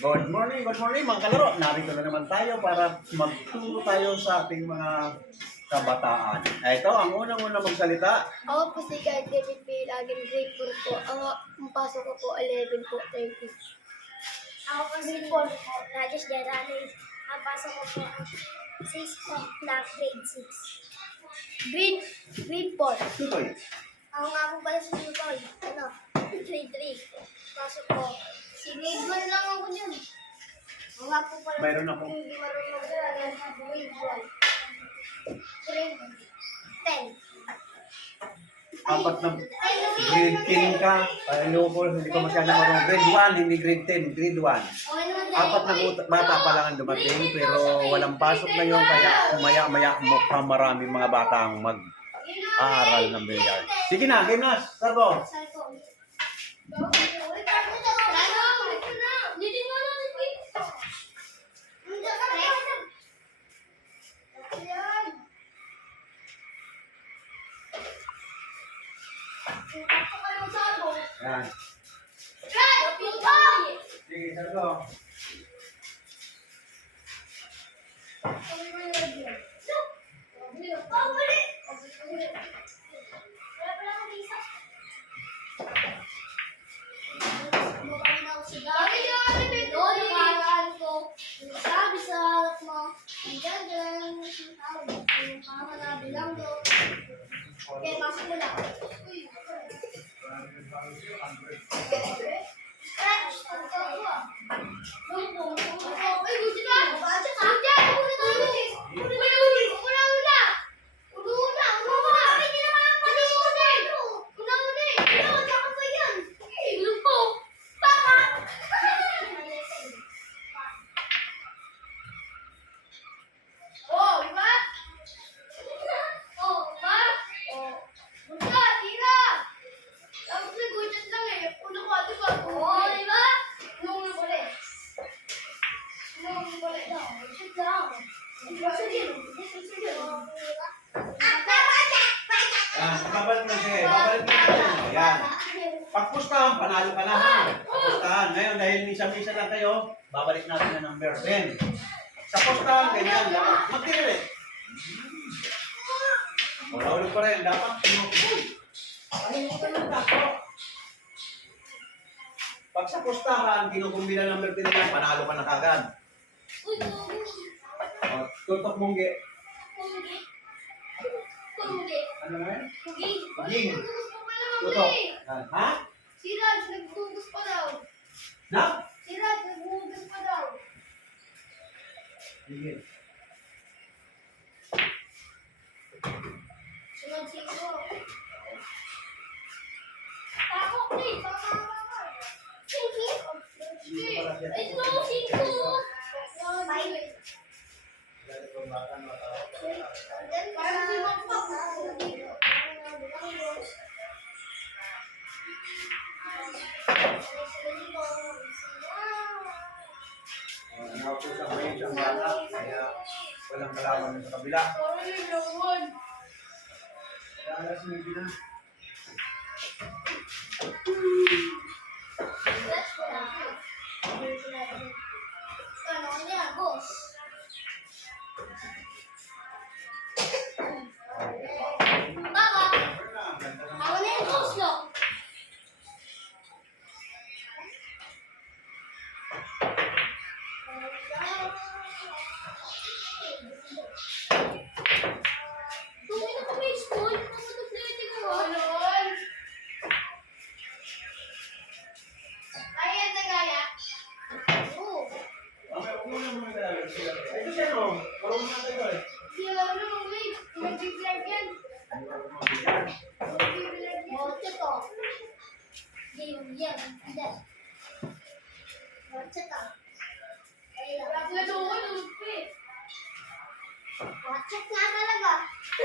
Good morning mga kalaro. Narito na naman tayo para magturo tayo sa ating mga kabataan. Ito, ang unang-unang magsalita. Ako po si Guard David P. Laging grade 4 po. Ang pasok ko po 11 po, 30. Ako po si Paul po, Rajesh Gerales. Ang pasok ko po 6 po, na grade 6. Grade 4. Tutoy. Ako nga po pala si Nicole, grade 3. Pasok ko, si grade 1 lang ako dyan. Ako nga po pala Mayroon ako. hindi marunong sa grade 1. Grade 10. Apat na grade 10 ka. Ayoko, hindi ko masyadong marunong. Grade 1, hindi grade 10. Grade 1. Okay naman tayo. Apat na bata pa lang ang dumating pero walang pasok ngayon kaya maya-maya mukhang maraming mga bata ang mag-aaral ng billiard. Sige na, game na. Sarbo. Yan. Sige, sarbo. Okay, pasok mo na. Yan, babalik na siya. Babalik na siya. Yan. Pagpustahan, panalo ka na ha. Pagpustahan. Ngayon, dahil misa-misa lang kayo, babalik natin na number 10. Sa pustahan, ganyan. Magtiri. Wala ulit pa rin. Dapat, kalimutan ng tako. Pag sa pustahan, kinukumbina ng number 10 yan, panalo ka na kagad. Tutok mongge. Ano nga yan? Puging. Tutok. Yan. Ha? Si Raj, naghugas pa daw. Na? Si Raj, naghugas pa daw. Sige. Sunod singko. Tako, please. Singko. Ito, singko. Parang si Makpak. Nakapusap mo yun siyang bata, kaya walang kalaman sa kabila. Kaya alas hindi na. Ano niya, boss? Baba, ako na yung boss, no? Tumingin ako baseball, ang matutuliti ko, ha? Kaya na kaya? Oo. Mamaya, huwag mo na muna talaga sila. Ay, ito siya no? Marunong na tayo eh. Hindi alam na, wait. Mag-vlog yan. Mag-vlog yan. Botse to. Game yan. Hindi. Botse to. Wala sila doon, lupit. Botse nga talaga.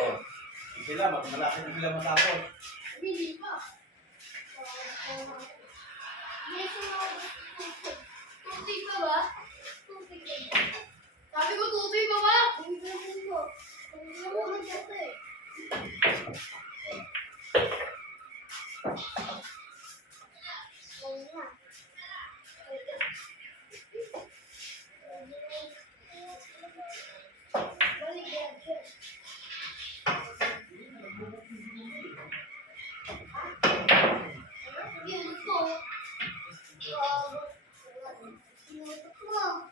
Oh. Sila, malaki na sila matapos. Hindi pa. Yes, tubig pa ba? Tubig pa. Sabi ko tubig pa ba? Tubig ko. Tubig ko mag-gato eh. Oo nga. Tutok mo.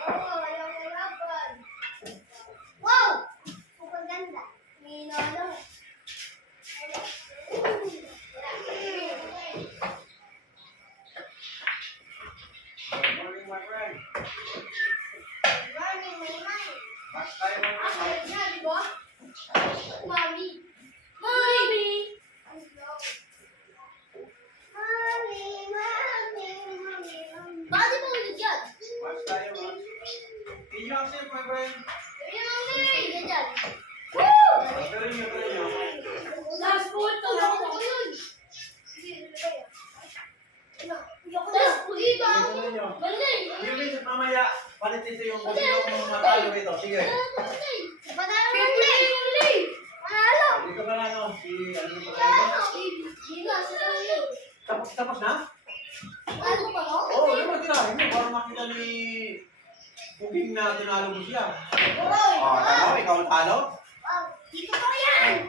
Wow, ayaw ko laban. Wow! Super ganda. Minalo. Good morning, my friend. Running, may mind. Match tayo, my friend. Ako na, di ba? Mami. Mami. Mami, mami, mami, mami. Bakit mo ulit yan? Match tayo, match. Can you accept, my friend? Ayun, mami. Yan yan. Woo! Pero nyo. Last foot, tulong ko yun. Last foot, ito. Pero nyo. Balik. Yung minsan mamaya, palit ito yung kung sino ang matalo ito. Sige. Panalo mo ulit. Panalo. Dito ka na, no? Si, ano yung panalo? Sino? Sino? Tapos na? Ano ba no? Oo, oh, yung magkirahin mo. Para makita ni Puging na tinalo mo siya. Oy! Talo, ikaw ang talo? Oh, dito pa yan!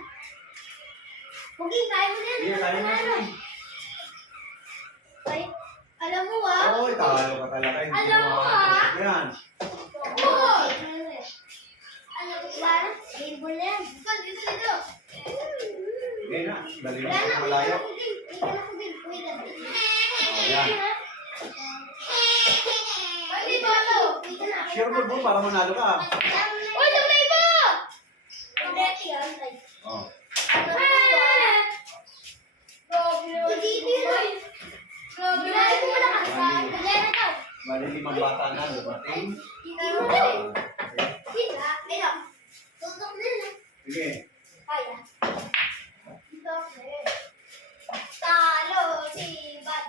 Puging, kaya mo yan. Sige, tayo na. Panalo. Ay, alam mo ah. Oo, talo ka talaga. Hindi Alam mo, mo ah. Yan. Oy! Ano ba yan? Table na yan. Dito. Sige na, dali mo Wala na, sa malayo. Puging. Ika na, Puging. Puging na. Yan. Ay, dito ano? Ika na. Share mo para manalo ka. Uy, tumay mo! Hindi, yan. Oh. Ano ba? Bilay mo na kasi. Bilay na daw. Bali limang bata na dumating. Sila, ayun. Tutok nila. Sige. Kaya. Dito. Talo si Bad.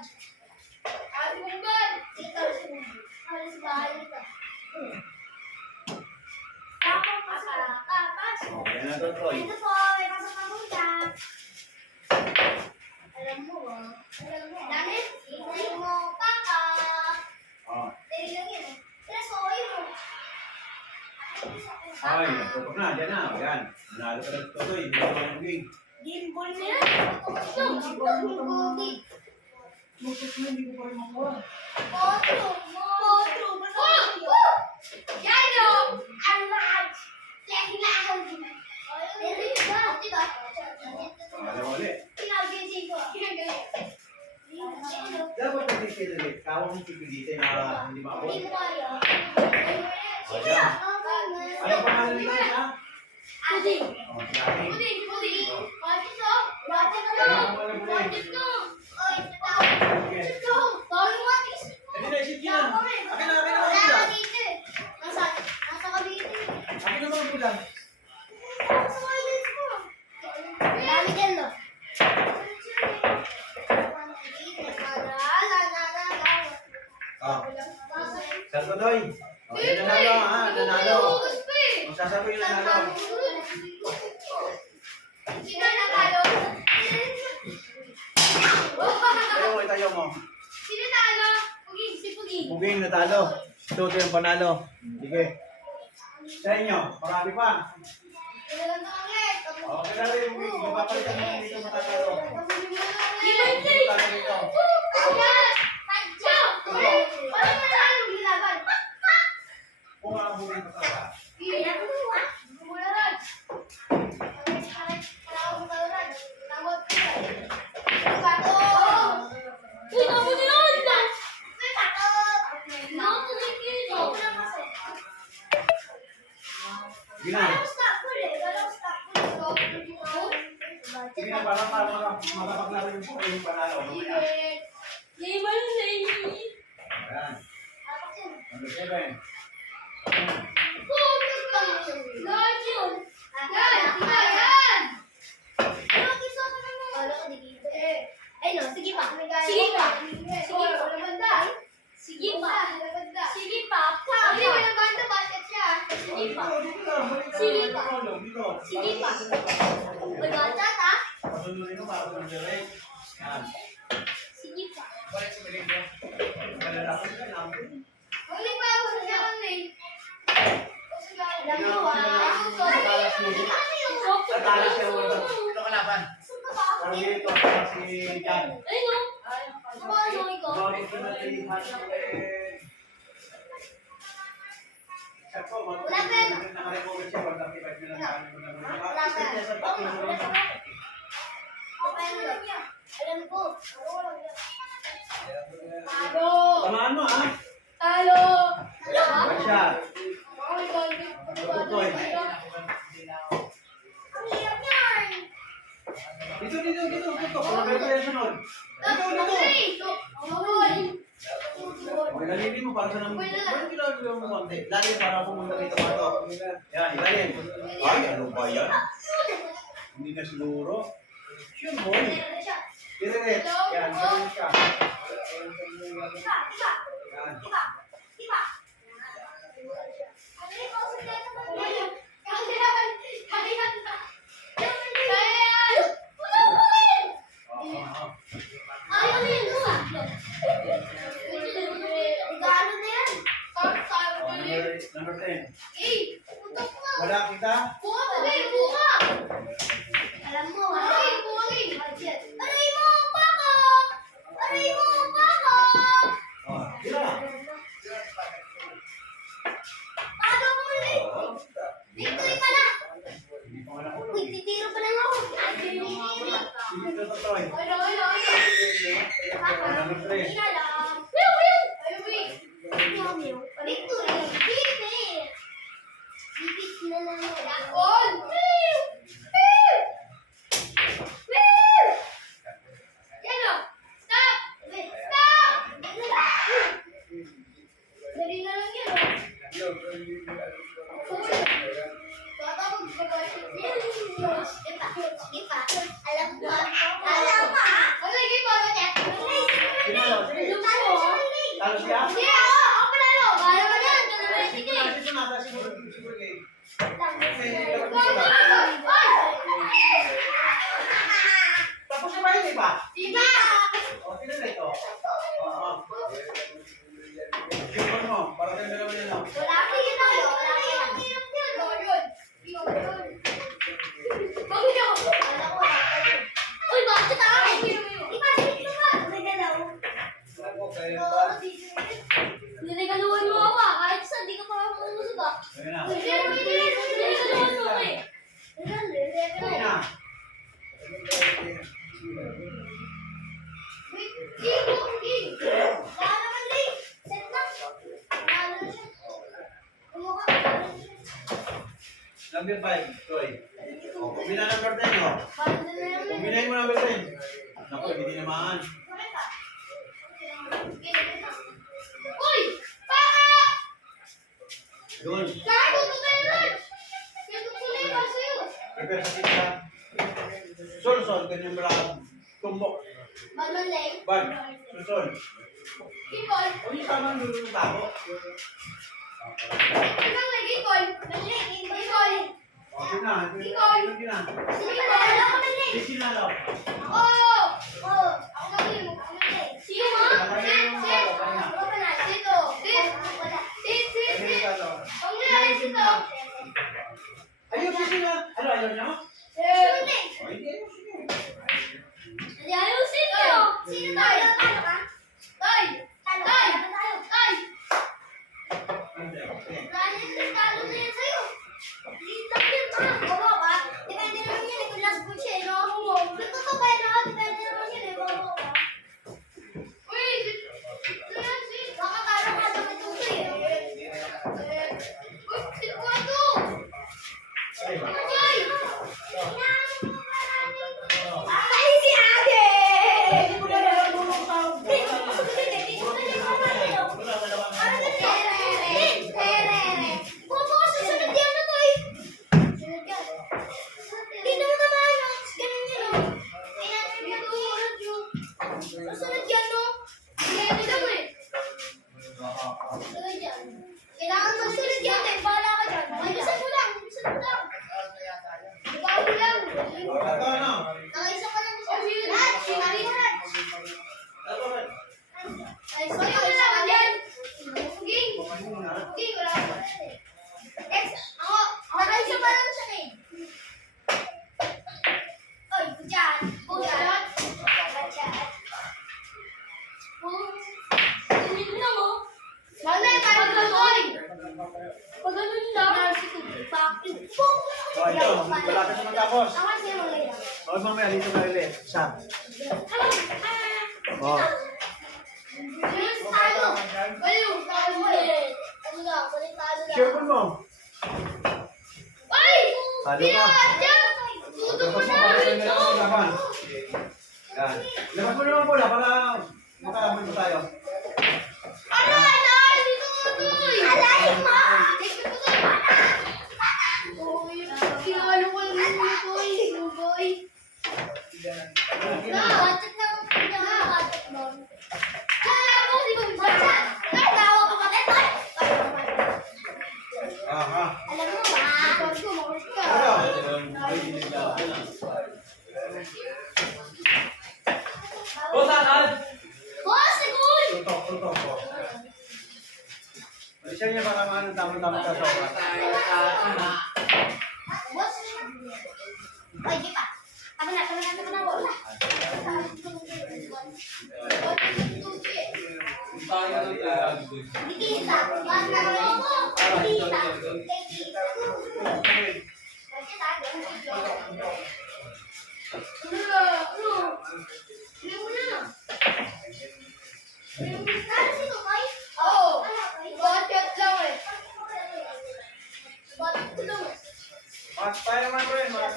Talo si Bad. Ito si Bad. Talo si Bad. Tapos tapas. Oh, yan na doon, Troy. Ito po, may pasok na muna. Alam mo ba? Dami, hindi mo papa. Oh. Dali lang yun eh. Pero soy mo. Ay, tutok na, dyan na. Yan. Manalo ka ng tutoy. Hindi ka naman Puging. Gimbal na yan. Ito, gogi. Tutok na, hindi ko pa rin makuha. Potro. Yan o. Ang lahat. Lahat. Diba? Alam mo ulit. Pinag-gising ko. Dapat pag-isip ulit. Kawang mong pipilitin na hindi makuha. Hindi mo kaya. Oh, yan. Ayaw pa nga nalita siya. Adi. Oh, sinabi. Pudi. Bakit to? Bakit to? Bakit to? Oy, ito. Sige. Ito. Tawag mo atis. Hindi na isip yan. Akin na mga Nasa bulan. Cavite. Nasa Cavite. Akin na mga bulan. Nasa Cavite ko. Dami dyan, no? Oh, Sir Totoy. Oh, yan nanalo ha. Nanalo. Kung sasabi yung nanalo. Sino natalo? Tayo mo, tayo mo. Sino talo? Puging, si Puging. Puging natalo. Tuto yung panalo. Sige. Sa inyo, marami pa. Ilan na ulit? Okay na rin, Puging. Magpapalitan mo dito matatalo. Limang Talo dito. Parang manalo gilaban. Kung ang Puging pasaba. Sige na. Sige na, para makapaglaro yung Puging yung panalo. Mamaya. Ayan. Number 7. Ay no, sige pa. Sige pa. Sige pa. Sige pa. Hindi mo yung banda, basket siya. Sige pa. Sige pa. Sige pa. Mag-bata ta? Pasunurin mo para mag-direct. Yan. Sige pa. Balik sa peligro. Malalaki ka lang. Huli pa ako sa jalan eh. Natalo siya ulo. Sino kalaban? Parang dito, parang si Jan. Ayun o. Paano ikaw? Bakit ko na tinihan siya po, nakarecover siya, 135 million Wala pa. Alam ko. Talo. Tamaan mo, ha? Talo. One shot. Tutoy. Ang hirap yan. Dito. Parang kayo tayo sunod. Dito. Okay, lalinin mo para sa nang... Parang ginagawa mo konti. Lalim para pumunta dito pa to. Yan, ilalim. Ay, ano ba yan? Hindi na siguro. Yun mo. Tiriret. Yan, ganun siya. Yan. Number 10. Wala kita? Alam mo, aray mo pa ako! Aray mo pa ako! Sila. Paano mo ulit? Victory pala! Hindi pa nga nakulong. Uy, titiro pa lang ako. Dito sa Troy. Ano? Number 3. Hindi na lang. Victory! Bibit! Bibit na lang ako. Yakon! Yan o! Stop! Stop! Dali na lang yan o. Tatawag ka ba siya? Sige pa. Alam mo ba? Lagi pa ba niya? Talo siya? Sige, ako panalo. Kaya mo yan. Kanamatik eh. Dito na, siguro game. Tapos na ba yun, di ba? Diba? O, sino na ito? Oo. Yung mo, para tayo meron nila. Wala ka yun tayo. Wala ka yun. Yun. Bakit ako? Wala ko. Uy, bakit tayo? Iba, dito ba? Niligaluhan mo ako ah. Kahit saan, di ka pa mamusog ah. Ayun na. Niligaluhan mo ako eh. Ayun na. Wait, King! Baka naman late. Set na. Baka na siya. Kumukha ka na siya. Number 5, Troy. O, kumbina number 10, o. Baka na lang. Kumbinahin mo number 10. Naku, hindi naman. Uy! Para! Doon. Kaya tutok na yun, Raj! Kaya tutok na yun, para sa'yo. Prepare sa kita. Sol, ganyan maraming tumbok. Balman lane. Bag, sol. Kipol. O, yung tamang lulong tao. Ibang lane, kipol. Mali, kipol. Okay na, Ikaw. okay na. Sige, wala ko mali. Easy na lang. Oo! Oo! Ako mali, ako mali. Sige mo! Sit! Ako pa na. Sito! Sit! Sit! Huwag na lang sito. Ayun, easy na. Ano, ayaw niyo? Hindi. O, hindi, ayun, sige. Hindi ayaw sito. Sino tayo? Talo ka? Tay! Tay! Tay! Hindi, okay. Talo na yan sa'yo. Lead lang yan, ma. Oo ba? Depende naman yan eh. Kung last point siya, no? Totoo ba yun, no? Depende naman yan eh. Oo ba? Uy! Sino yan, sis? Baka talo ka sa matuto eh. Uy! Sino ko ito? Ay, Ano Joy? Ay, si Ate! Susunod yan, no? Kailangan daw eh. Susunod yan. Kailangan magsunod yan, eh. Bahala ka dyan. Bilisan mo lang. Bilisan mo lang. Pag ganun lang. Bakit? So, ito, malapit na matapos. Ako kasi yung mga ilang. O, mamaya, dito na ulit. Isa. O. Yung talo. Ayun, talo eh. Ano na, kulit talo na. Sure mo. Ay! Talo ka. Pinadya! Tuto Tapos mo mo, na para sa rin inyo to! ng laban. Yan. Labas mo naman bola para makalaman mo tayo. Aray! Aray! Dito mo tuloy! Aray mo! Dito mo tuloy! Uy, kinalo ko lang yung mga toy. Boy. Batot na ako na. Batot nun. Kaya mo, di ba batot? Natawa ka pa rin, toy! Aha. Alam mo ba? Ba't ko, makulit ka. Boss, sigul! Tutok, tutok po. Bisa niya para maano tama-tama sa soka. Boss? Ay, di pa. Tama na, bola. Dikita. Mas na mo. Dikita. Mas tayo naman ko yun, mas.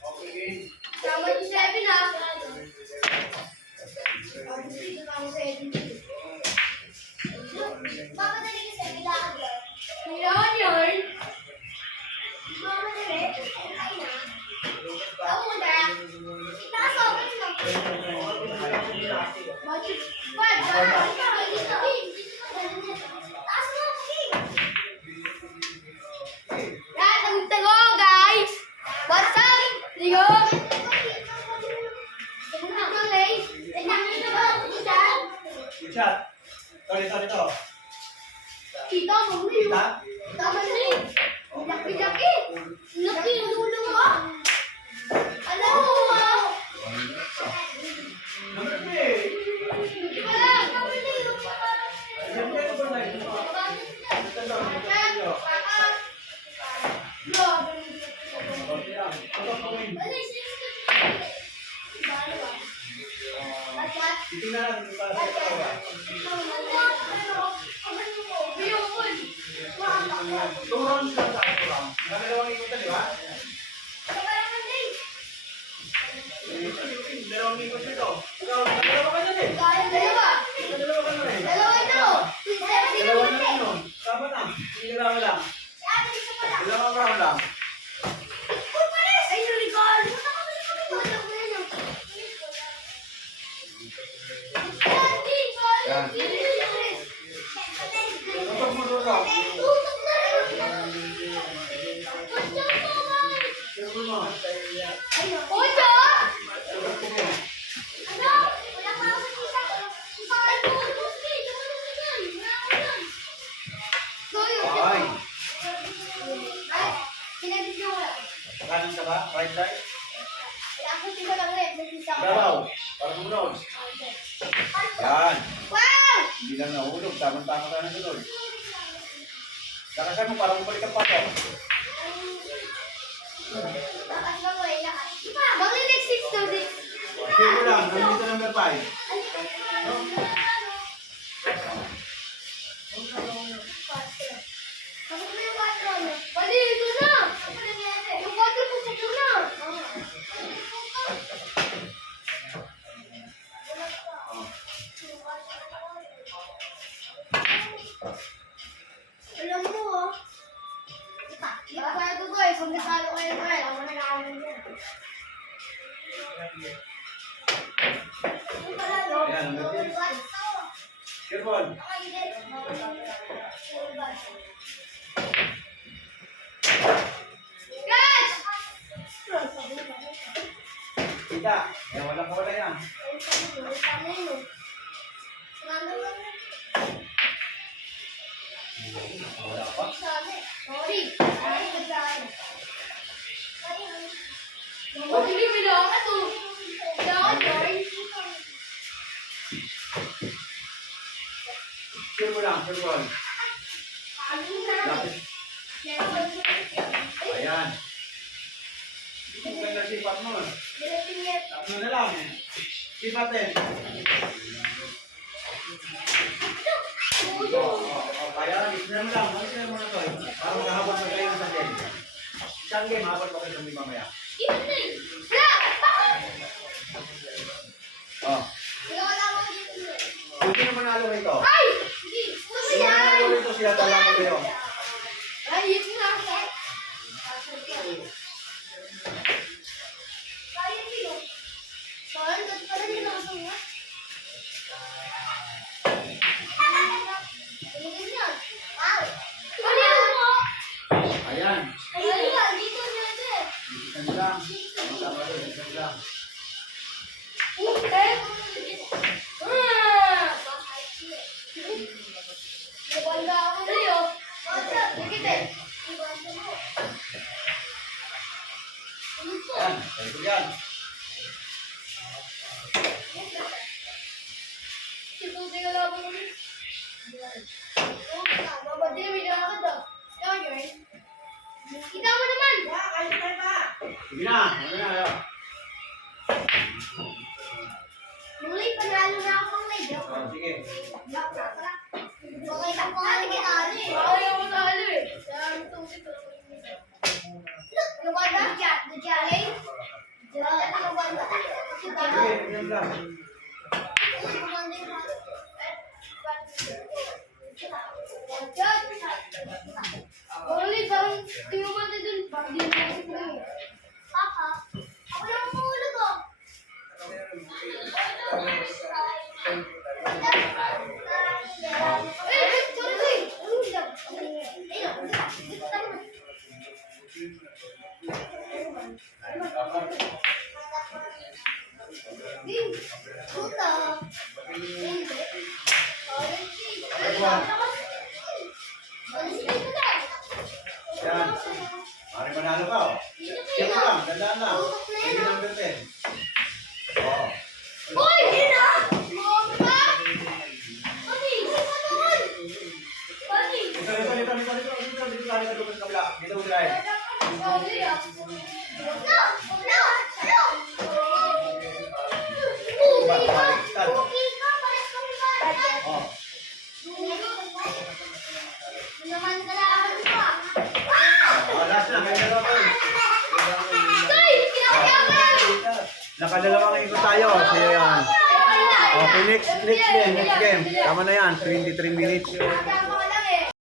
Okay. Tama si Seven ha. Mamadali ka Seven lakad yun. Kailangan yun. Mamadali. Ay na. Ako muna. Nakasobat lang. Magic. Bad. Taas mo, King. Yan, tagtago, guys. What's up? Ligo. Good shot. Ito. Kita mo, Ligo. Kita? Tama na eh. Laki-laki. Laki yung ulo mo. Alam mo ah. Number 3. Laki pa lang. Tama na eh. Yan yan, number 9. Ito lang, ito lang. Okay lang. Tutok mo yun. Titingnan natin kung para sa ito. 2 rounds lang sa ito lang. Dalawang ikot na, di ba? Dalawang ikot nito. Ikaw, dalawa ka na din. Dalawa ka na rin. Dalawa na rin nun. Tama na. Dalawa lang. Dalawang round lang. Yan. Tutok mo, tutok. Tutok mo. Ocho! Tutok mo. Ano? Wala pa ako sa kita. Ay, Tuski! Tumusok ka dyan. Wala ako dyan. Ay. Ay, pinag-video ko lang. Kanan ka ba? Right side? Ilakutin ko lang rin. Nagkita ko. Dalaw. Para sumunod. Yan. Wow! Hindi lang nahulog. Tama-tama ka na sunod. Lakasan mo para bumalik ang pato. Lakas lang ko eh. Lakas. Bakit next 6 to 6? Sige lang. Nandito number 5. Pwede, ito na! Yung 4 pusok na! Alam mo, oh. Ito guys, kung natalo kayo guys, ako na nakaman yan. Ayan, number 6. Careful. Guys! Kita. Eh, wala pa wala yan. Wala pa. Sorry. Hindi mo na ako. Kaya ako, George. Sure mo lang, sure ball. Lapis. Ayan. Ito na sipat mo. Tatlo na lang. Sipatin. Kaya, isna mo lang. Isna mo na to. Para makahabot na kayo sa game. Isang game, habot pa kayo sa mga mamaya. Oh. Kung sino manalo rito? Sino manalo rito sila talaga kayo? Ayan. Isang lang. Tama rin, isang lang. Ayan, tayo ko yan. Kita mo naman! Sige na, ano na kayo? Muli, panalo na ako ng medyo. Oh, sige. Okay lang ko nga nag-iano eh. Ayaw mo talo eh. Ano ba na? Jale? Ano ba na? Sige, tingnan lang. Muli, parang tingnan mo natin dun. Parang di mo Papa, ako lang ang mahulog oh. Yan. Mari manalo ka, oh. Sige lang, dandaan lang. Sige number 10. Oh. Uy! Ina! Papa! Pati! Pati! Dito, sa kabila. Dito, drive. Oh. Oh, last na, kayo dalawa pa yun. Nakadalawang ikot tayo. Sige yan. Okay, next game. Tama na yan. 23 minutes.